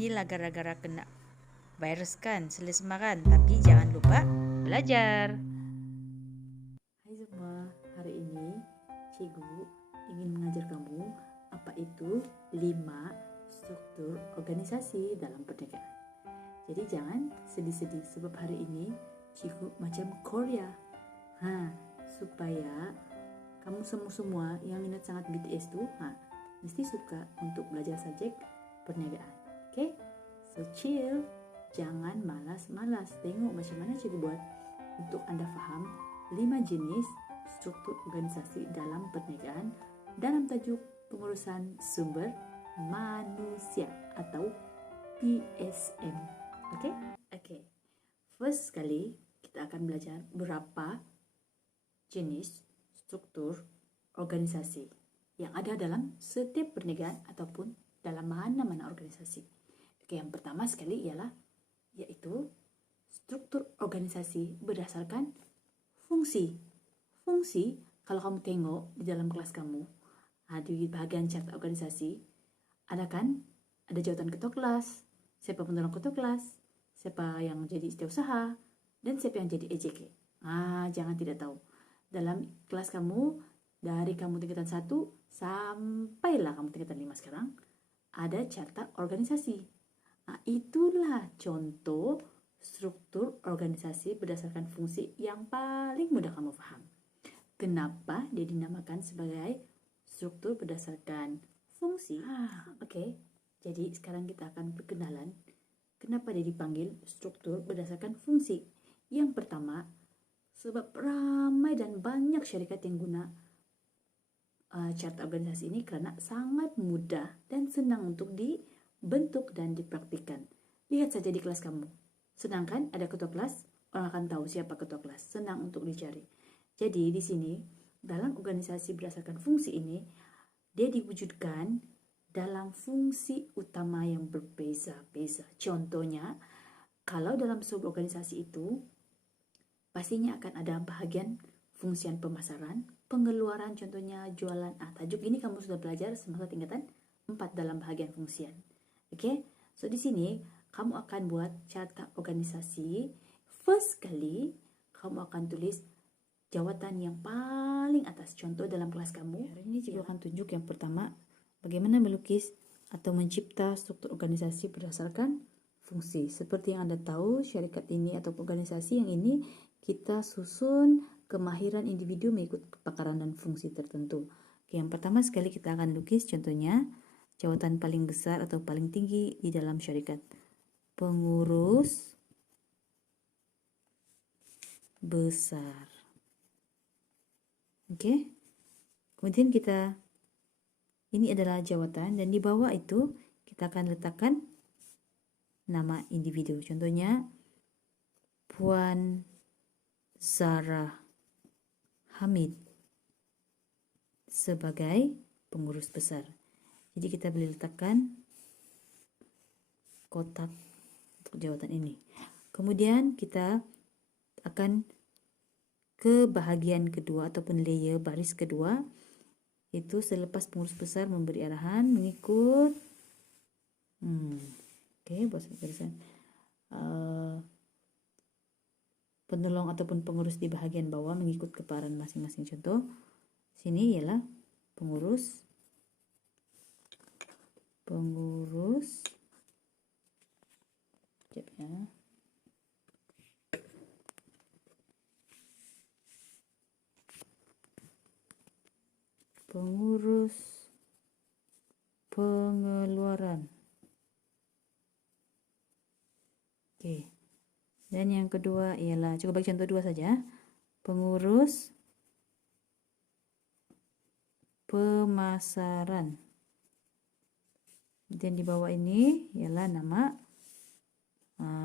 Inilah gara-gara kena virus kan, selesma kan. Tapi jangan lupa belajar. Hai semua, hari ini Cikgu ingin mengajar kamu apa itu 5 struktur organisasi dalam perniagaan. Jadi jangan sedih-sedih sebab hari ini Cikgu macam Korea. Supaya kamu semua yang minat sangat BTS tuh, mesti suka untuk belajar subjek perniagaan. Oke? So chill, jangan malas-malas. Tengok macam mana Cikgu buat untuk Anda faham 5 jenis struktur organisasi dalam perniagaan dalam tajuk pengurusan sumber manusia atau PSM. Oke. First kali kita akan belajar berapa jenis struktur organisasi yang ada dalam setiap perniagaan ataupun dalam mana-mana organisasi. Oke, yang pertama sekali yaitu struktur organisasi berdasarkan fungsi. Fungsi, kalau kamu tengok di dalam kelas kamu, di bahagian carta organisasi, ada jawatan ketua kelas, siapa penolong ketua kelas, siapa yang jadi setiausaha, dan siapa yang jadi EJK. Jangan tidak tahu. Dalam kelas kamu, dari kamu tingkatan 1 sampailah kamu tingkatan 5 sekarang, ada carta organisasi. Itulah contoh struktur organisasi berdasarkan fungsi yang paling mudah kamu paham. Kenapa dia dinamakan sebagai struktur berdasarkan fungsi? Oke. Jadi sekarang kita akan perkenalan kenapa dia dipanggil struktur berdasarkan fungsi. Yang pertama, sebab ramai dan banyak syarikat yang guna carta organisasi ini karena sangat mudah dan senang untuk dibentuk dan dipraktikkan. Lihat saja di kelas kamu. Senang kan ada ketua kelas? Orang akan tahu siapa ketua kelas. Senang untuk dicari. Jadi di sini dalam organisasi berdasarkan fungsi ini dia diwujudkan dalam fungsi utama yang berbeza-beza. Contohnya, kalau dalam sebuah organisasi itu pastinya akan ada bahagian fungsian pemasaran, pengeluaran, contohnya jualan. Tajuk ini kamu sudah belajar semasa tingkatan 4 dalam bahagian fungsian. Oke? So di sini kamu akan buat carta organisasi. First kali kamu akan tulis jawatan yang paling atas. Contoh dalam kelas kamu. Hari ini juga akan tunjuk yang pertama bagaimana melukis atau mencipta struktur organisasi berdasarkan fungsi. Seperti yang Anda tahu, syarikat ini atau organisasi yang ini kita susun kemahiran individu mengikut kepakaran dan fungsi tertentu. Oke, yang pertama sekali kita akan lukis contohnya jawatan paling besar atau paling tinggi di dalam syarikat. Pengurus besar. Oke. Kemudian ini adalah jawatan dan di bawah itu kita akan letakkan nama individu. Contohnya Puan Zara Hamid sebagai pengurus besar. Jadi kita boleh letakkan kotak untuk jawatan ini. Kemudian kita akan ke bahagian kedua ataupun layer baris kedua, itu selepas pengurus besar memberi arahan mengikut buat barisan penolong ataupun pengurus di bahagian bawah mengikut kepakaran masing-masing. Contoh sini ialah pengurus pengurus pengeluaran. Oke. Dan yang kedua ialah, coba bagi contoh 2 saja. Pengurus pemasaran. Dan di bawah ini ialah nama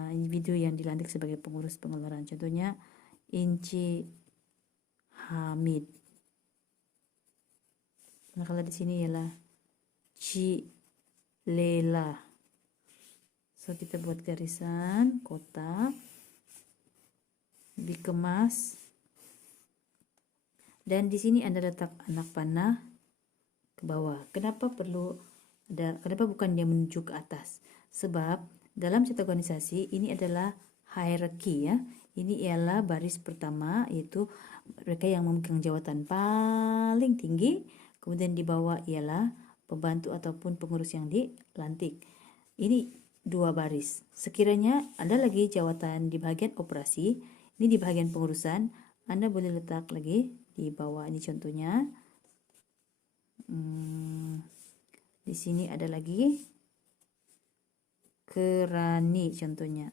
individu yang dilantik sebagai pengurus pengeluaran. Contohnya Inci Hamid. Nah, kalau di sini ialah Ci Lela. So kita buat garisan kotak, dikemas, dan di sini Anda letak anak panah ke bawah. Kenapa bukan dia menuju ke atas? Sebab dalam satu organisasi ini adalah hierarki ya. Ini ialah baris pertama, yaitu mereka yang memegang jawatan paling tinggi. Kemudian di bawah ialah pembantu ataupun pengurus yang dilantik. Ini 2 baris. Sekiranya ada lagi jawatan di bagian operasi, ini di bagian pengurusan, Anda boleh letak lagi di bawah. Ini contohnya. Di sini ada lagi kerani contohnya.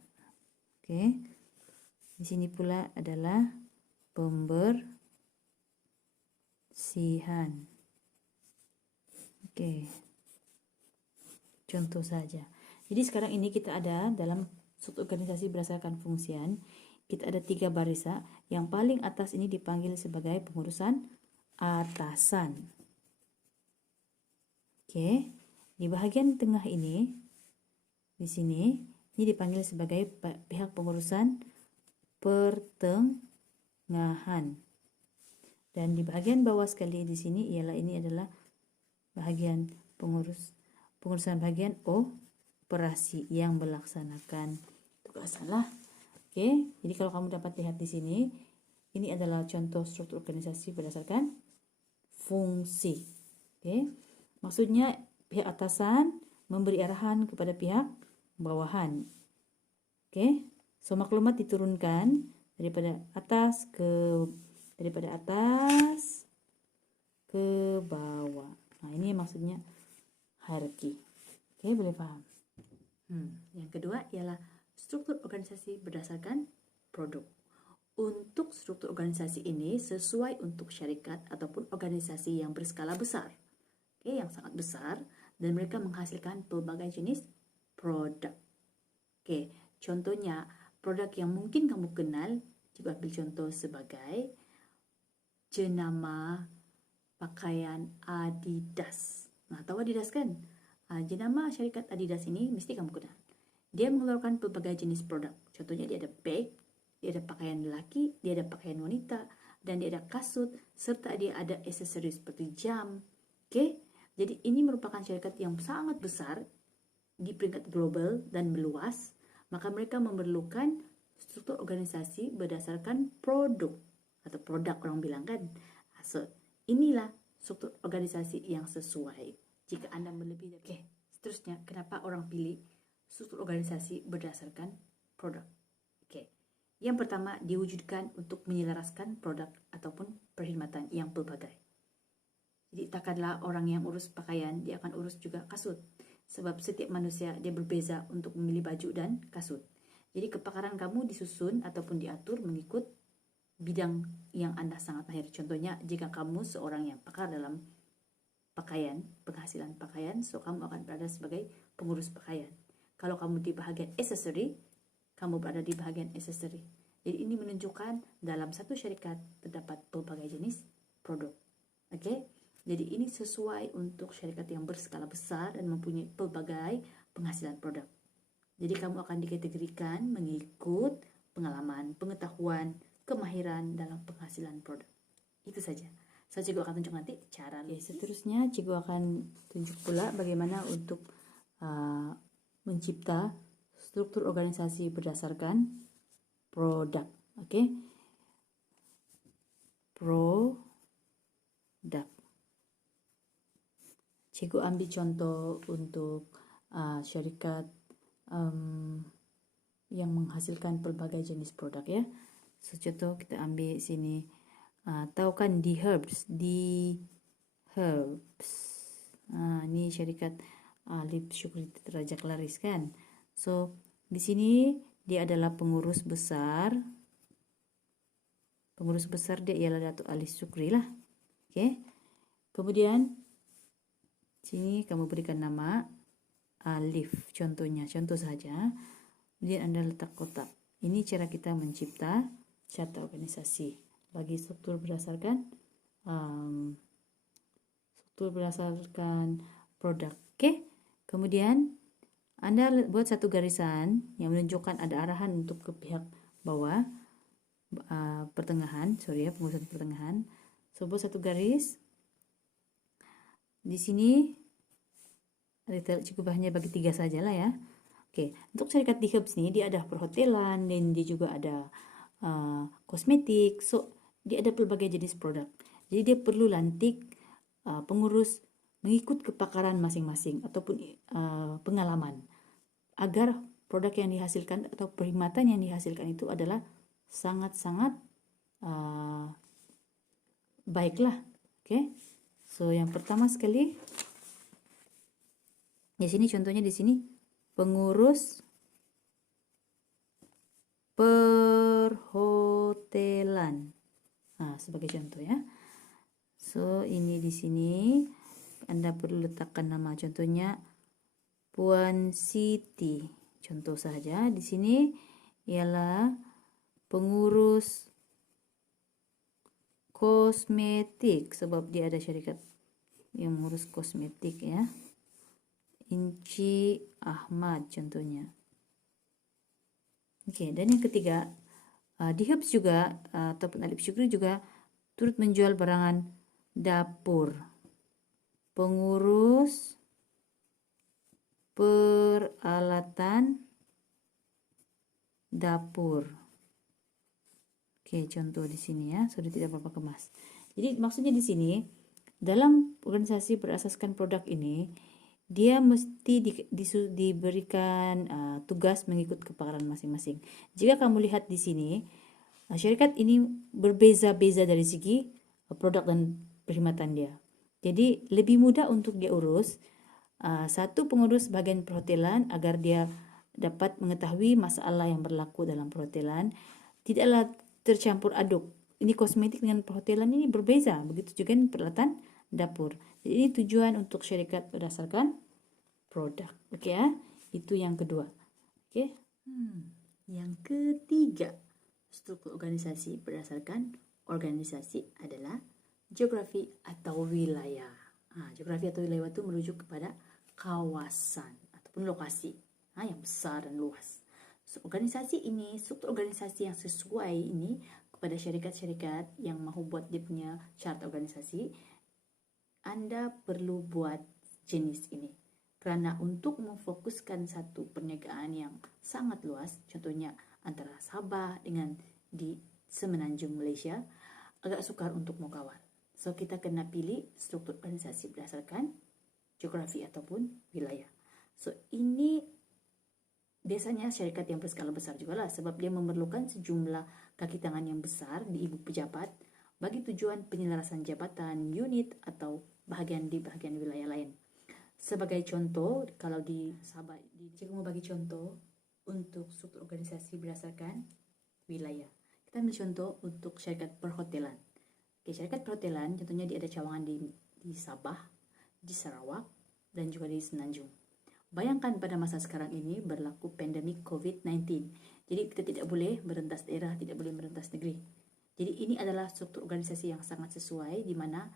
Oke. Di sini pula adalah pembersihan. Oke. Contoh saja. Jadi sekarang ini kita ada dalam suatu organisasi berdasarkan fungsian, kita ada 3 baris. Yang paling atas ini dipanggil sebagai pengurusan atasan. Oke. Di bagian tengah ini, di sini, ini dipanggil sebagai pihak pengurusan pertengahan. Dan di bagian bawah sekali di sini ialah ini adalah bagian pengurusan bagian operasi yang melaksanakan tugas. Oke, jadi kalau kamu dapat lihat di sini, ini adalah contoh struktur organisasi berdasarkan fungsi. Oke, maksudnya pihak atasan memberi arahan kepada pihak bawahan. Oke, so maklumat diturunkan daripada atas ke bawah. Nah, ini maksudnya hierarki. Oke, boleh paham? Yang kedua ialah struktur organisasi berdasarkan produk. Untuk struktur organisasi ini sesuai untuk syarikat ataupun organisasi yang berskala besar. Oke, yang sangat besar, dan mereka menghasilkan pelbagai jenis produk. Oke, contohnya produk yang mungkin kamu kenal, coba ambil contoh sebagai jenama pakaian Adidas. Nah, tahu Adidas kan? Jenama syarikat Adidas ini mesti kamu kenal. Dia mengeluarkan pelbagai jenis produk. Contohnya dia ada bag, dia ada pakaian lelaki, dia ada pakaian wanita, dan dia ada kasut, serta dia ada aksesoris seperti jam. Oke, jadi ini merupakan syarikat yang sangat besar di peringkat global dan meluas, maka mereka memerlukan struktur organisasi berdasarkan produk atau produk orang bilang kan. So, inilah struktur organisasi yang sesuai jika Anda melebihi. Oke, seterusnya kenapa orang pilih struktur organisasi berdasarkan produk? Oke, yang pertama diwujudkan untuk menyelaraskan produk ataupun perkhidmatan yang pelbagai. Jadi takkanlah orang yang urus pakaian, dia akan urus juga kasut. Sebab setiap manusia dia berbeza untuk memilih baju dan kasut. Jadi kepakaran kamu disusun ataupun diatur mengikut bidang yang Anda sangat mahir. Contohnya jika kamu seorang yang pakar dalam pakaian, penghasilan pakaian, so kamu akan berada sebagai pengurus pakaian. Kalau kamu di bagian aksesori, kamu berada di bagian aksesori. Jadi ini menunjukkan dalam satu syarikat terdapat berbagai jenis produk. Oke? Jadi ini sesuai untuk syarikat yang berskala besar dan mempunyai pelbagai penghasilan produk. Jadi kamu akan dikategorikan mengikut pengalaman, pengetahuan, kemahiran dalam penghasilan produk. Itu saja. So, Cikgu akan tunjuk nanti cara. Seterusnya Cikgu akan tunjuk pula bagaimana untuk mencipta struktur organisasi berdasarkan produk. Oke? Produk. Cikgu ambil contoh untuk syarikat yang menghasilkan pelbagai jenis produk ya. So, contoh kita ambil sini, tahu kan di Herbs. Ini syarikat Alif Syukri Raja Klaris kan. So, di sini dia adalah pengurus besar. Pengurus besar dia ialah Datuk Alif Syukri lah. Oke. Kemudian sini kamu berikan nama Alif, contohnya, contoh saja. Kemudian Anda letak kotak. Ini cara kita mencipta satu organisasi bagi struktur berdasarkan produk. Oke. Kemudian Anda buat satu garisan yang menunjukkan ada arahan untuk ke pihak bawah, pengurusan pertengahan. So, buat satu garis. Di sini cukup hanya bagi 3 saja lah ya. Oke, untuk syarikat di Hubs nih dia ada perhotelan dan dia juga ada kosmetik. So, dia ada berbagai jenis produk. Jadi dia perlu lantik pengurus mengikut kepakaran masing-masing ataupun pengalaman agar produk yang dihasilkan atau perkhidmatan yang dihasilkan itu adalah sangat-sangat baiklah. Oke. So, yang pertama sekali di sini contohnya di sini pengurus perhotelan. Nah, sebagai contoh ya. So, ini di sini Anda perlu letakkan nama contohnya Puan Siti. Contoh saja di sini ialah pengurus kosmetik sebab dia ada syarikat yang mengurus kosmetik ya. Inci Ahmad contohnya. Oke, dan yang ketiga, di Hubs juga ataupun Alif Syukri juga turut menjual barangan dapur. Pengurus peralatan dapur. Oke, contoh di sini ya, sudah tidak apa-apa kemas. Jadi maksudnya di sini dalam organisasi berasaskan produk ini dia mesti diberikan tugas mengikut kepakaran masing-masing. Jika kamu lihat di sini, syarikat ini berbeza-beza dari segi produk dan perkhidmatan dia. Jadi lebih mudah untuk dia urus satu pengurus bagian perhotelan agar dia dapat mengetahui masalah yang berlaku dalam perhotelan. Tidaklah tercampur aduk. Ini kosmetik dengan perhotelan ini berbeza. Begitu juga peralatan dapur. Jadi ini tujuan untuk syarikat berdasarkan produk. Oke ya. Itu yang kedua. Oke. Yang ketiga, struktur organisasi berdasarkan organisasi adalah geografi atau wilayah. Geografi atau wilayah itu merujuk kepada kawasan ataupun lokasi yang besar dan luas. So, organisasi ini, struktur organisasi yang sesuai ini kepada syarikat-syarikat yang mau buat dia punya chart organisasi, Anda perlu buat jenis ini. Karena untuk memfokuskan satu perniagaan yang sangat luas, contohnya antara Sabah dengan di Semenanjung Malaysia, agak sukar untuk mengawal. So, kita kena pilih struktur organisasi berdasarkan geografi ataupun wilayah. So, ini biasanya syarikat yang berskala besar juga lah, sebab dia memerlukan sejumlah kaki tangan yang besar di ibu pejabat bagi tujuan penyelarasan jabatan, unit, atau bahagian wilayah lain. Sebagai contoh, kalau di Sabah, jika mau bagi contoh untuk struktur organisasi berdasarkan wilayah. Kita ambil contoh untuk syarikat perhotelan. Oke, syarikat perhotelan contohnya dia ada cawangan di Sabah, di Sarawak, dan juga di Semenanjung. Bayangkan pada masa sekarang ini berlaku pandemik COVID-19. Jadi kita tidak boleh merentas daerah, tidak boleh merentas negeri. Jadi ini adalah struktur organisasi yang sangat sesuai di mana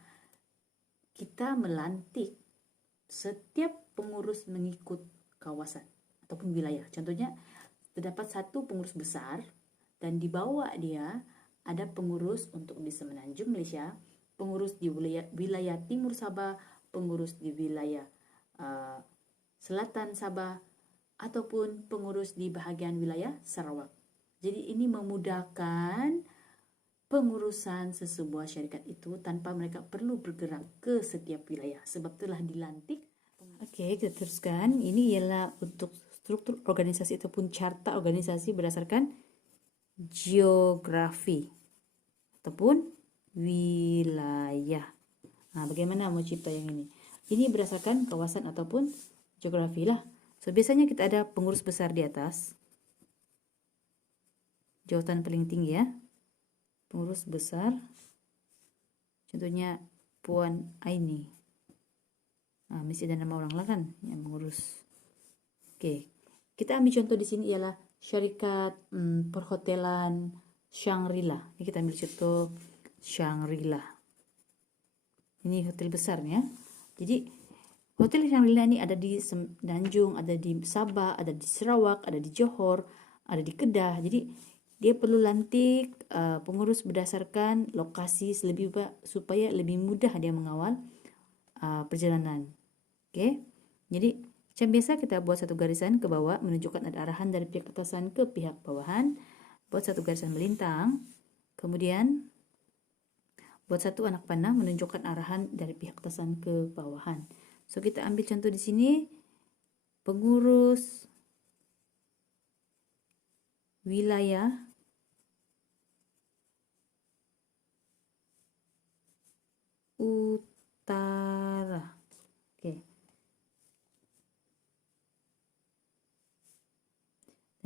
kita melantik setiap pengurus mengikut kawasan ataupun wilayah. Contohnya terdapat satu pengurus besar dan di bawah dia ada pengurus untuk di Semenanjung Malaysia, pengurus di wilayah Timur Sabah, pengurus di wilayah Selatan Sabah, ataupun pengurus di bahagian wilayah Sarawak. Jadi ini memudahkan pengurusan sesebuah syarikat itu tanpa mereka perlu bergerak ke setiap wilayah sebab telah dilantik. Oke, kita teruskan. Ini ialah untuk struktur organisasi ataupun carta organisasi berdasarkan geografi ataupun wilayah. Bagaimana mau cipta yang ini? Ini berdasarkan kawasan ataupun geografi lah. So, biasanya kita ada pengurus besar di atas. Jawatan paling tinggi ya. Pengurus besar. Contohnya Puan Aini. Mesti ada nama orang lah kan yang mengurus. Oke. Kita ambil contoh di sini ialah syarikat perhotelan Shangri-La. Ini kita ambil contoh Shangri-La. Ini hotel besarnya. Jadi hotel Shangri-La ini ada di Semenanjung, ada di Sabah, ada di Sarawak, ada di Johor, ada di Kedah. Jadi dia perlu lantik pengurus berdasarkan lokasi supaya lebih mudah dia mengawal perjalanan. Oke. Jadi Macam biasa kita buat satu garisan ke bawah menunjukkan ada arahan dari pihak atasan ke pihak bawahan. Buat satu garisan melintang. Kemudian buat satu anak panah menunjukkan arahan dari pihak atasan ke bawahan. So kita ambil contoh di sini, pengurus wilayah utara. Oke.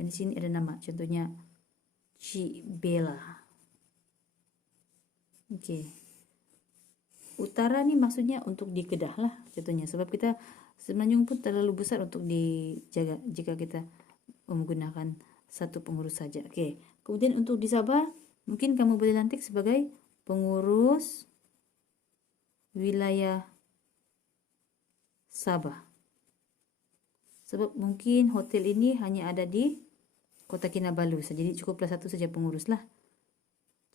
Dan di sini ada nama, contohnya Cibela. Oke. Utara nih maksudnya untuk di Kedah lah contohnya, sebab kita Semenanjung pun terlalu besar untuk dijaga jika kita menggunakan satu pengurus saja. Oke. Kemudian untuk di Sabah mungkin kamu boleh lantik sebagai pengurus wilayah Sabah. Sebab mungkin hotel ini hanya ada di Kota Kinabalu, jadi cukuplah satu saja pengurus lah.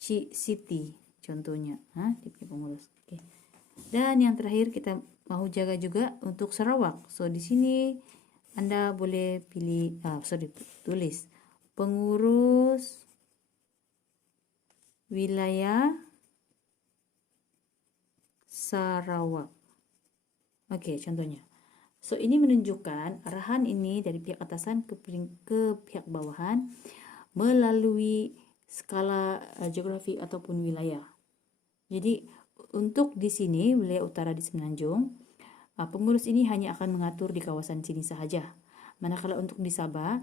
City contohnya, dia punya pengurus. Oke. Dan yang terakhir kita mau jaga juga untuk Sarawak. So di sini Anda boleh pilih, tulis pengurus wilayah Sarawak. Oke, contohnya. So ini menunjukkan arahan ini dari pihak atasan ke pihak bawahan melalui skala geografi ataupun wilayah. Jadi untuk di sini wilayah utara di Semenanjung, pengurus ini hanya akan mengatur di kawasan sini sahaja. Manakala untuk di Sabah,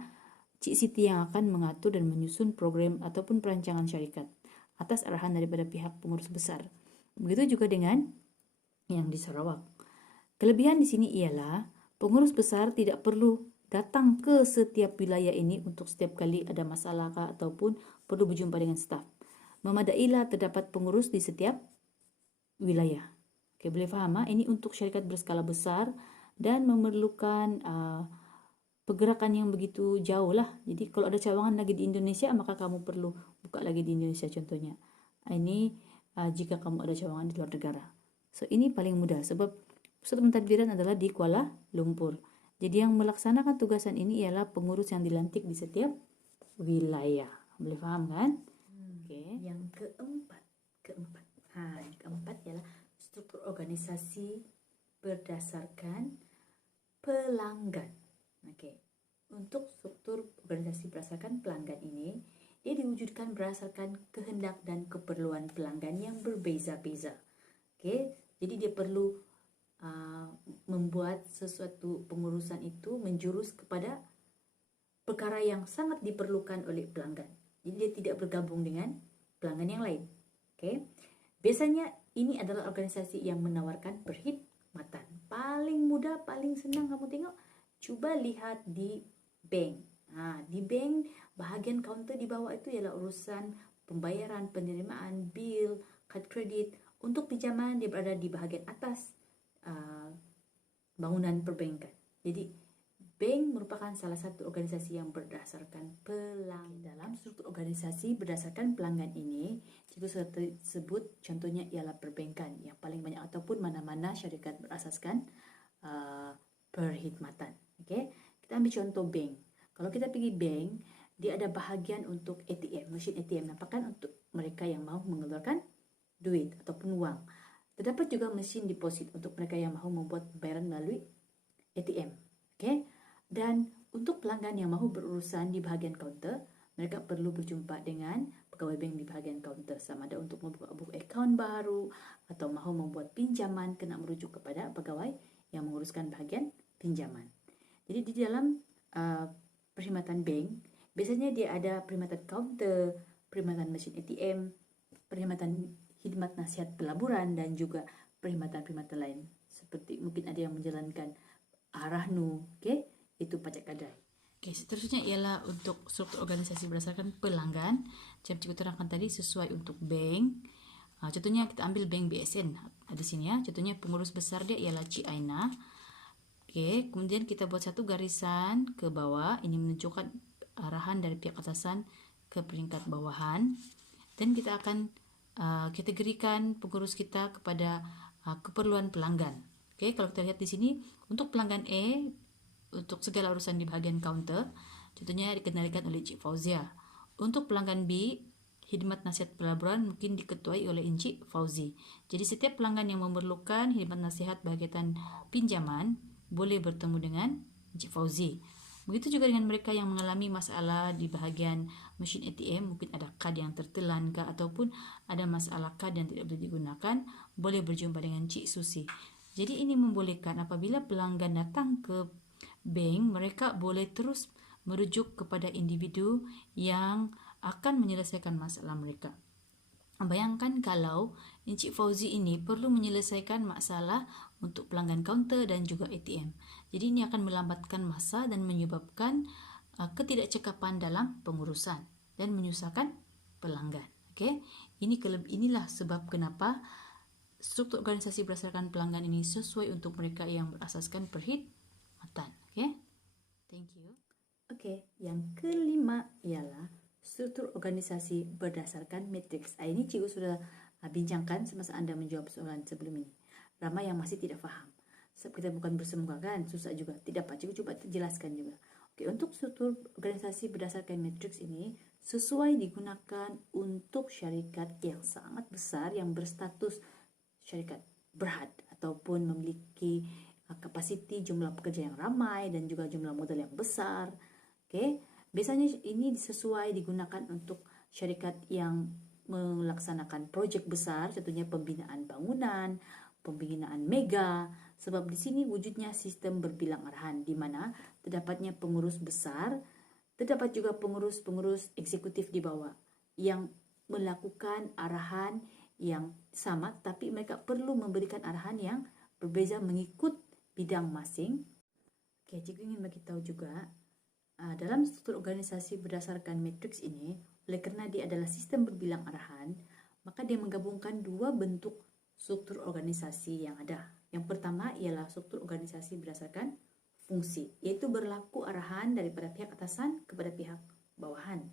Cik Siti yang akan mengatur dan menyusun program ataupun perancangan syarikat atas arahan daripada pihak pengurus besar. Begitu juga dengan yang di Sarawak. Kelebihan di sini ialah pengurus besar tidak perlu datang ke setiap wilayah ini untuk setiap kali ada masalah ataupun perlu berjumpa dengan staf. Memadailah terdapat pengurus di setiap wilayah. Oke, boleh faham? Ini untuk syarikat berskala besar dan memerlukan pergerakan yang begitu jauh lah. Jadi kalau ada cawangan lagi di Indonesia, maka kamu perlu buka lagi di Indonesia contohnya. Ini jika kamu ada cawangan di luar negara. So ini paling mudah sebab pusat pentadbiran adalah di Kuala Lumpur. Jadi yang melaksanakan tugasan ini ialah pengurus yang dilantik di setiap wilayah. Boleh faham kan? Oke. Yang keempat. Yang keempat ialah struktur organisasi berdasarkan pelanggan. Oke. Untuk struktur organisasi berdasarkan pelanggan ini, dia diwujudkan berdasarkan kehendak dan keperluan pelanggan yang berbeza-beza. Oke. Jadi dia perlu membuat sesuatu pengurusan itu menjurus kepada perkara yang sangat diperlukan oleh pelanggan. Jadi dia tidak bergabung dengan pelanggan yang lain. Oke. Biasanya ini adalah organisasi yang menawarkan perkhidmatan. Paling mudah, paling senang kamu tengok, coba lihat di bank. Di bank bahagian kaunter di bawah itu ialah urusan pembayaran, penerimaan, bil, kad kredit. Untuk pinjaman dia berada di bahagian atas bangunan perbankan. Jadi bank merupakan salah satu organisasi yang berdasarkan pelanggan. Dalam struktur organisasi berdasarkan pelanggan ini, cikgu sebut contohnya ialah perbankan yang paling banyak ataupun mana-mana syarikat berasaskan perkhidmatan. Okey, kita ambil contoh bank. Kalau kita pergi bank, dia ada bahagian untuk ATM, mesin ATM. Nampakkan untuk mereka yang mahu mengeluarkan duit ataupun uang. Terdapat juga mesin deposit untuk mereka yang mahu membuat pembayaran melalui ATM. Okey. Dan untuk pelanggan yang mahu berurusan di bahagian kaunter, mereka perlu berjumpa dengan pegawai bank di bahagian kaunter, sama ada untuk membuka akaun baru atau mahu membuat pinjaman, kena merujuk kepada pegawai yang menguruskan bahagian pinjaman. Jadi di dalam perkhidmatan bank, biasanya dia ada perkhidmatan kaunter, perkhidmatan mesin ATM, perkhidmatan khidmat nasihat pelaburan dan juga perkhidmatan-perkhidmatan lain. Seperti mungkin ada yang menjalankan arahnu, itu pajak kadai. Seterusnya ialah untuk struktur organisasi berdasarkan pelanggan. Macam cikgu terangkan tadi, sesuai untuk bank. Contohnya kita ambil bank BSN. Ada sini ya. Contohnya pengurus besar dia ialah Cik Aina. Kemudian kita buat satu garisan ke bawah. Ini menunjukkan arahan dari pihak atasan ke peringkat bawahan. Dan kita akan kategorikan pengurus kita kepada keperluan pelanggan. Kalau kita lihat di sini, untuk pelanggan A, untuk segala urusan di bahagian counter, contohnya dikendalikan oleh Encik Fauzia. Untuk pelanggan B, khidmat nasihat pelaburan mungkin diketuai oleh Encik Fauzi. Jadi setiap pelanggan yang memerlukan khidmat nasihat berkaitan pinjaman boleh bertemu dengan Encik Fauzi. Begitu juga dengan mereka yang mengalami masalah di bahagian mesin ATM, mungkin ada kad yang tertelan ke ataupun ada masalah kad yang tidak boleh digunakan, boleh berjumpa dengan Cik Susi. Jadi ini membolehkan apabila pelanggan datang ke bank, mereka boleh terus merujuk kepada individu yang akan menyelesaikan masalah mereka. Bayangkan kalau Encik Fauzi ini perlu menyelesaikan masalah untuk pelanggan kaunter dan juga ATM. Jadi ini akan melambatkan masa dan menyebabkan ketidakcekapan dalam pengurusan dan menyusahkan pelanggan. Okey, inilah sebab kenapa struktur organisasi berdasarkan pelanggan ini sesuai untuk mereka yang berasaskan perkhidmatan. Okey, thank you. Okey, yang kelima ialah struktur organisasi berdasarkan matriks. Ini cikgu sudah bincangkan semasa anda menjawab soalan sebelum ini. Ramai yang masih tidak faham. Sebab kita bukan bersemuka kan, susah juga. Tidak apa, cikgu coba jelaskan juga. Okey, untuk struktur organisasi berdasarkan matriks ini sesuai digunakan untuk syarikat yang sangat besar yang berstatus syarikat berhad ataupun memiliki kapasiti jumlah pekerja yang ramai dan juga jumlah modal yang besar. Okey. Biasanya ini sesuai digunakan untuk syarikat yang melaksanakan projek besar, contohnya pembinaan bangunan, pembinaan mega, sebab di sini wujudnya sistem berbilang arahan di mana terdapatnya pengurus besar, terdapat juga pengurus-pengurus eksekutif di bawah yang melakukan arahan yang sama, tapi mereka perlu memberikan arahan yang berbeza mengikut bidang masing. Okey, cikgu ingin bagi tahu juga dalam struktur organisasi berdasarkan matriks ini, oleh kerana dia adalah sistem berbilang arahan, maka dia menggabungkan dua bentuk struktur organisasi yang ada. Yang pertama ialah struktur organisasi berdasarkan fungsi, iaitu berlaku arahan daripada pihak atasan kepada pihak bawahan.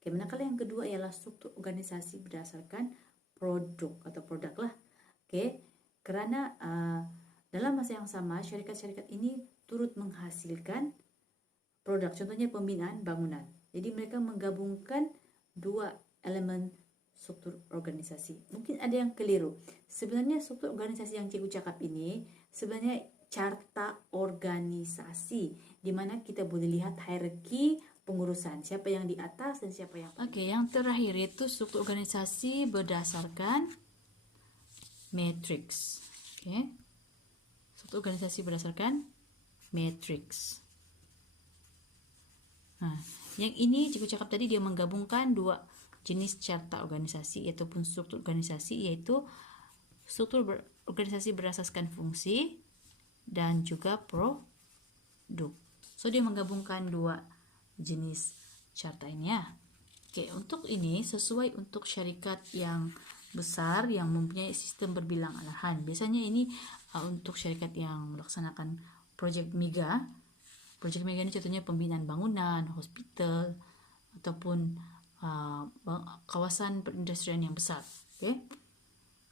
Okay, manakala yang kedua ialah struktur organisasi berdasarkan produk atau produk lah. Okay, kerana dalam masa yang sama syarikat-syarikat ini turut menghasilkan produk, contohnya pembinaan bangunan. Jadi mereka menggabungkan dua elemen struktur organisasi. Mungkin ada yang keliru. Sebenarnya struktur organisasi yang cikgu cakap ini sebenarnya carta organisasi, di mana kita boleh lihat hierarki pengurusan, siapa yang di atas dan siapa yang Okey, yang terakhir itu struktur organisasi berdasarkan matriks. Okey. Struktur organisasi berdasarkan matriks. Yang ini cikgu cakap tadi dia menggabungkan dua jenis carta organisasi ataupun struktur organisasi, iaitu struktur organisasi berasaskan fungsi dan juga produk. So dia menggabungkan dua jenis carta ini ya. Okey, untuk ini sesuai untuk syarikat yang besar yang mempunyai sistem berbilang arahan. Biasanya ini untuk syarikat yang melaksanakan projek mega. Projek mega ini contohnya pembinaan bangunan, hospital ataupun kawasan perindustrian yang besar. Okay?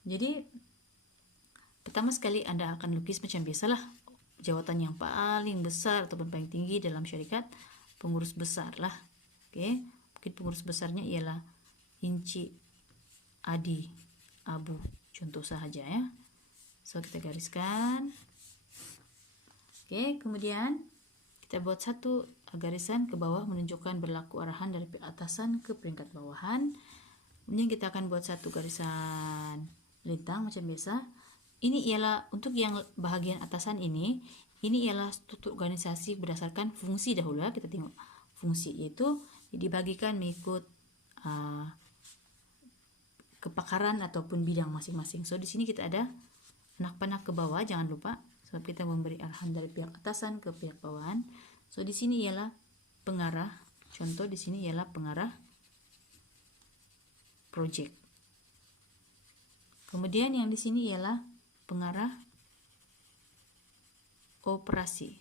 Jadi pertama sekali anda akan lukis macam biasalah, jawatan yang paling besar ataupun paling tinggi dalam syarikat, pengurus besar lah. Okay? Mungkin pengurus besarnya ialah Encik Adi Abu, contoh sahaja ya. So kita gariskan. Okay, kemudian kita buat satu garisan ke bawah menunjukkan berlaku arahan dari pihak atasan ke peringkat bawahan. Kemudian kita akan buat satu garisan lintang macam biasa. Ini ialah untuk yang bahagian atasan ini ialah struktur organisasi berdasarkan fungsi dahulu. Kita tengok fungsi, iaitu dibagikan mengikut kepakaran ataupun bidang masing-masing. So di sini kita ada anak panah ke bawah, jangan lupa. Sebab kita memberi arahan dari pihak atasan ke pihak bawahan. So di sini ialah pengarah. Contoh di sini ialah pengarah projek. Kemudian yang di sini ialah pengarah operasi.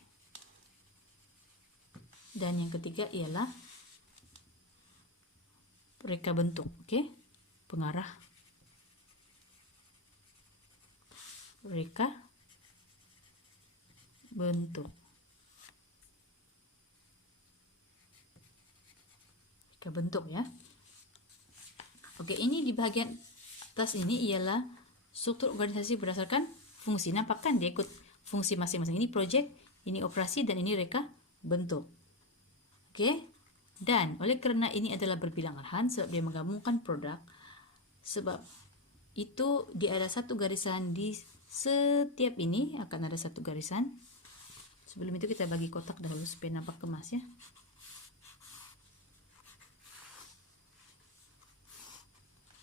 Dan yang ketiga ialah reka bentuk, okey? Pengarah reka bentuk. reka bentuk ya. Oke, ini di bagian atas ini ialah struktur organisasi berdasarkan fungsi. Nampak kan dia ikut fungsi masing-masing. Ini project, ini operasi, dan ini reka bentuk. Oke, dan oleh karena ini adalah berbilang arahan sebab dia menggabungkan produk, sebab itu dia ada satu garisan di setiap ini akan ada satu garisan. Sebelum itu kita bagi kotak dahulu supaya nampak kemas ya.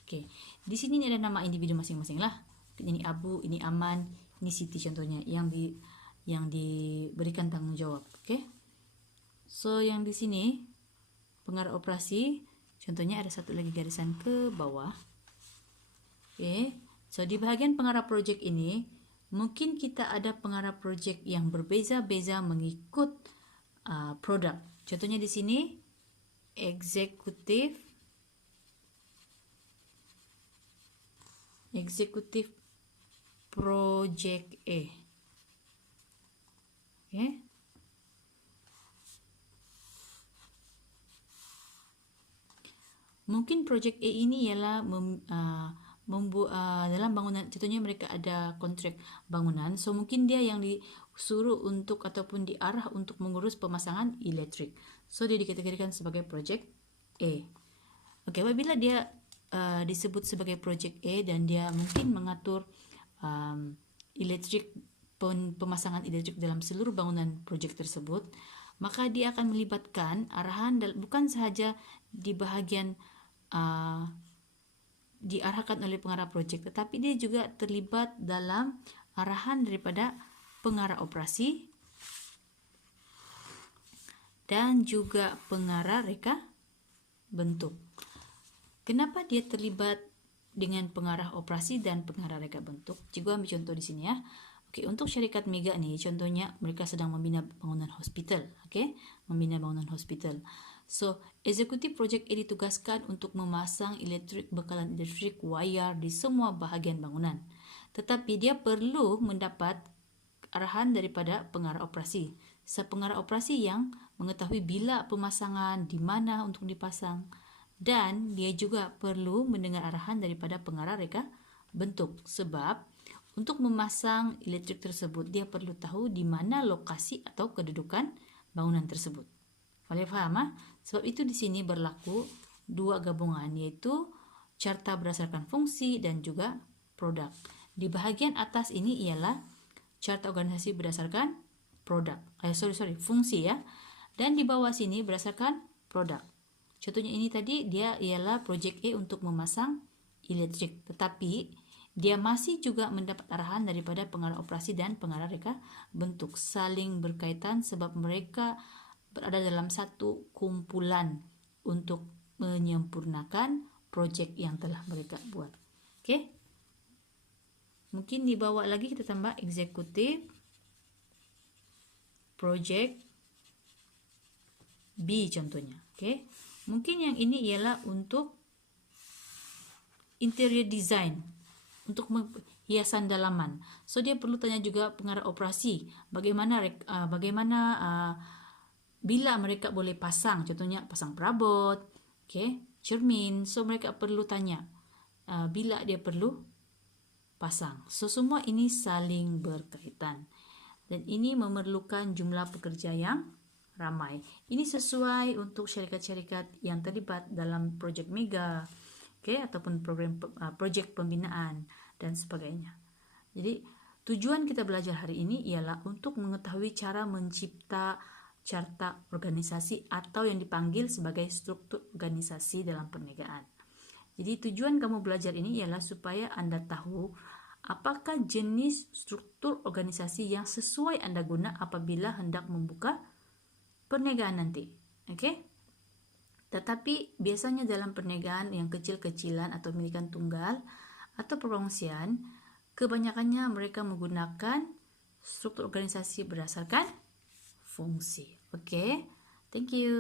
Oke, di sini ini ada nama individu masing-masing lah. Ini Abu, ini Aman, ini Siti contohnya yang diberikan tanggung jawab. Oke, so yang di sini pengarah operasi contohnya ada satu lagi garisan ke bawah. Oke, so di bagian pengarah project ini mungkin kita ada pengarah project yang berbeza-beza mengikut produk. Contohnya di sini eksekutif project E. Oke. Mungkin project E ini ialah dalam bangunan, contohnya mereka ada kontrak bangunan, so mungkin dia yang disuruh untuk ataupun diarah untuk mengurus pemasangan elektrik, so dia dikategorikan sebagai project E. Oke, apabila dia disebut sebagai project E dan dia mungkin mengatur pemasangan elektrik dalam seluruh bangunan project tersebut, maka dia akan melibatkan arahan bukan sahaja di bahagian diarahkan oleh pengarah project, tetapi dia juga terlibat dalam arahan daripada pengarah operasi dan juga pengarah reka bentuk. Kenapa dia terlibat dengan pengarah operasi dan pengarah reka bentuk? Cikgu ambil contoh di sini ya. Oke, untuk syarikat Mega nih, contohnya mereka sedang membina bangunan hospital. Oke, membina bangunan hospital. So, eksekutif project E ditugaskan untuk memasang bekalan elektrik wayar di semua bahagian bangunan. Tetapi dia perlu mendapat arahan daripada pengarah operasi. Pengarah operasi yang mengetahui bila pemasangan, di mana untuk dipasang, dan dia juga perlu mendengar arahan daripada pengarah reka bentuk. Sebab untuk memasang elektrik tersebut, dia perlu tahu di mana lokasi atau kedudukan bangunan tersebut. Boleh faham? Sebab itu di sini berlaku dua gabungan, yaitu carta berdasarkan fungsi dan juga produk. Di bahagian atas ini ialah carta organisasi berdasarkan produk. Fungsi ya. Dan di bawah sini berdasarkan produk. Contohnya ini tadi dia ialah project E untuk memasang elektrik, tetapi dia masih juga mendapat arahan daripada pengarah operasi dan pengarah reka bentuk, saling berkaitan sebab mereka berada dalam satu kumpulan untuk menyempurnakan project yang telah mereka buat. Oke. Mungkin dibawa lagi kita tambah eksekutif project B contohnya. Oke. Mungkin yang ini ialah untuk interior design, untuk hiasan dalaman. So dia perlu tanya juga pengarah operasi bagaimana bila mereka boleh pasang, contohnya pasang perabot, cermin. So mereka perlu tanya bila dia perlu pasang. So semua ini saling berkaitan dan ini memerlukan jumlah pekerja yang ramai. Ini sesuai untuk syarikat-syarikat yang terlibat dalam project Mega, ataupun program project pembinaan dan sebagainya. Jadi tujuan kita belajar hari ini ialah untuk mengetahui cara mencipta carta organisasi atau yang dipanggil sebagai struktur organisasi dalam perniagaan. Jadi tujuan kamu belajar ini ialah supaya Anda tahu apakah jenis struktur organisasi yang sesuai Anda guna apabila hendak membuka perniagaan nanti. Tetapi biasanya dalam perniagaan yang kecil-kecilan atau milikan tunggal atau perkongsian, kebanyakannya mereka menggunakan struktur organisasi berdasarkan fungsi. Thank you.